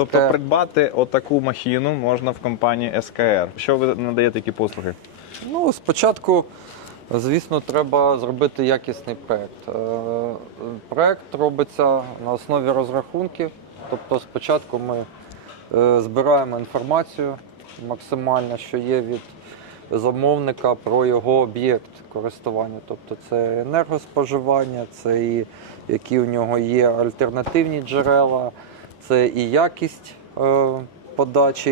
Тобто придбати отаку махіну можна в компанії СКР. Що ви надаєте які послуги? Ну, спочатку, звісно, треба зробити якісний проєкт. Е, Проєкт робиться на основі розрахунків. Тобто, спочатку ми е, збираємо інформацію максимально, що є від замовника про його об'єкт користування. Тобто це енергоспоживання, це і які у нього є альтернативні джерела, це і якість е, подачі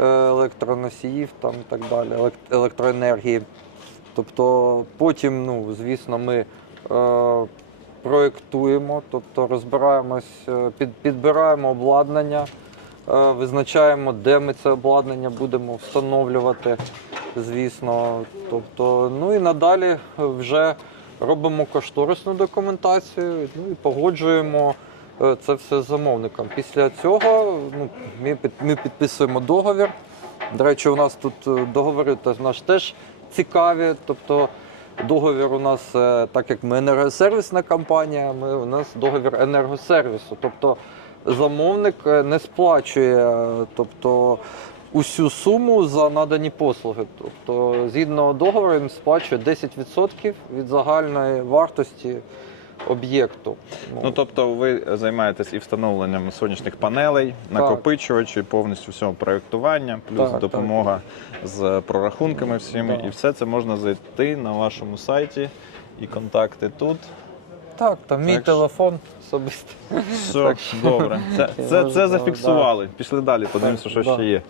е, електроносіїв там, і так далі, елек- електроенергії. Тобто потім, ну, звісно, ми е, проєктуємо, тобто розбираємось, під, підбираємо обладнання, визначаємо, де ми це обладнання будемо встановлювати, звісно. Тобто, ну і надалі вже робимо кошторисну документацію ну, і погоджуємо це все з замовником. Після цього ну, ми, ми підписуємо договір. До речі, у нас тут е, договори теж, наш теж цікаві. Тобто договір у нас, е, так як ми енергосервісна компанія, ми, у нас договір енергосервісу. Тобто замовник е, не сплачує е, тобто, усю суму за надані послуги. Тобто, згідно договору, він сплачує 10% від загальної вартості об'єкту. Ну тобто ви займаєтесь і встановленням сонячних панелей, накопичувачів, повністю всього проєктування, плюс Так, допомога з прорахунками всіми. Да. І все це можна зайти на вашому сайті. І контакти тут. так, там мій Так що- телефон особистий. Все Так добре. Це, це, Можна, це зафіксували. Пішли далі, подивимося, Так, що да. ще є.